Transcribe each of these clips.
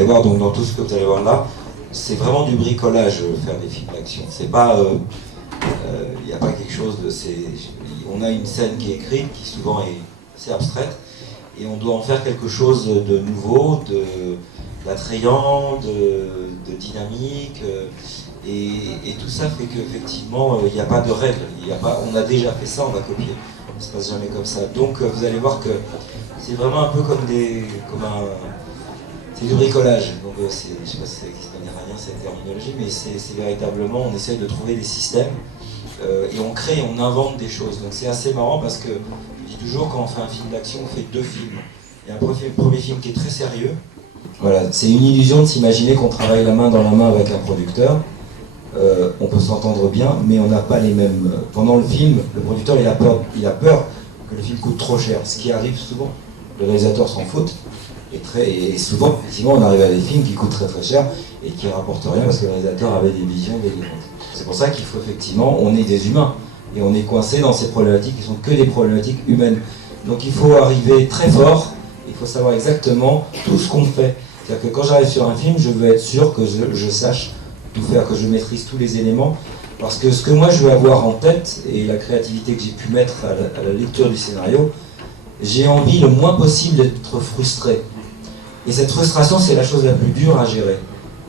allez voir, donc dans tout ce que vous allez voir là, c'est vraiment du bricolage, faire des films d'action. C'est pas, il n'y a pas quelque chose de, on a une scène qui est écrite, qui souvent est assez abstraite, et on doit en faire quelque chose de nouveau, d'attrayant, de dynamique, et tout ça fait qu'effectivement, il n'y a pas de règles. On a déjà fait ça, on a copié. Ça ne se passe jamais comme ça. Donc vous allez voir que c'est vraiment un peu c'est du bricolage. Donc je ne sais pas si ça existe en iranien cette terminologie, mais c'est véritablement, on essaye de trouver des systèmes et on crée, on invente des choses. Donc c'est assez marrant parce que je dis toujours, quand on fait un film d'action, on fait deux films. Il y a un premier film qui est très sérieux. Voilà, c'est une illusion de s'imaginer qu'on travaille la main dans la main avec un producteur. On peut s'entendre bien, mais on n'a pas les mêmes. Pendant le film, le producteur il a peur que le film coûte trop cher, ce qui arrive souvent. Le réalisateur s'en fout, et souvent, effectivement, on arrive à des films qui coûtent très très cher et qui ne rapportent rien parce que le réalisateur avait des visions délirantes. C'est pour ça qu'il faut effectivement, on est des humains et on est coincé dans ces problématiques qui sont que des problématiques humaines. Donc il faut arriver très fort, il faut savoir exactement tout ce qu'on fait. C'est-à-dire que quand j'arrive sur un film, je veux être sûr que je sache tout faire, que je maîtrise tous les éléments, parce que ce que moi je veux avoir en tête, et la créativité que j'ai pu mettre à la lecture du scénario, j'ai envie le moins possible d'être frustré. Et cette frustration, c'est la chose la plus dure à gérer.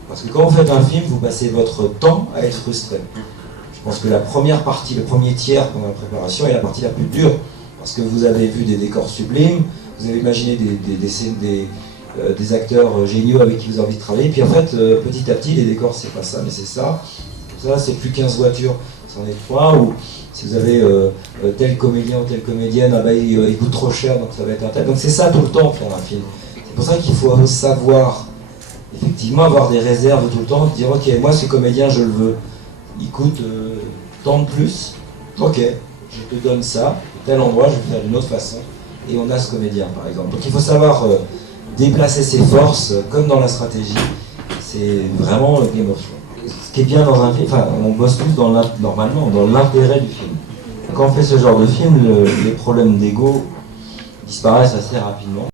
Parce que quand vous faites un film, vous passez votre temps à être frustré. Je pense que la première partie, le premier tiers pendant la préparation est la partie la plus dure, parce que vous avez vu des décors sublimes, vous avez imaginé des acteurs géniaux avec qui vous avez envie de travailler, puis en fait, petit à petit, les décors, c'est pas ça, mais c'est ça. Ça, c'est plus 15 voitures, c'en est 3, ou si vous avez tel comédien ou telle comédienne, ah bah, il coûte trop cher, donc ça va être un tel. Donc c'est ça tout le temps, faire un film. C'est pour ça qu'il faut savoir, effectivement, avoir des réserves tout le temps, dire, ok, moi, ce comédien, je le veux. Il coûte tant de plus, ok, je te donne ça, tel endroit, je vais faire d'une autre façon, et on a ce comédien, par exemple. Donc il faut savoir déplacer ses forces, comme dans la stratégie, c'est vraiment le Game of Thrones. Ce qui est bien dans un film, enfin, on bosse tous normalement dans l'intérêt du film. Quand on fait ce genre de film, les problèmes d'ego disparaissent assez rapidement.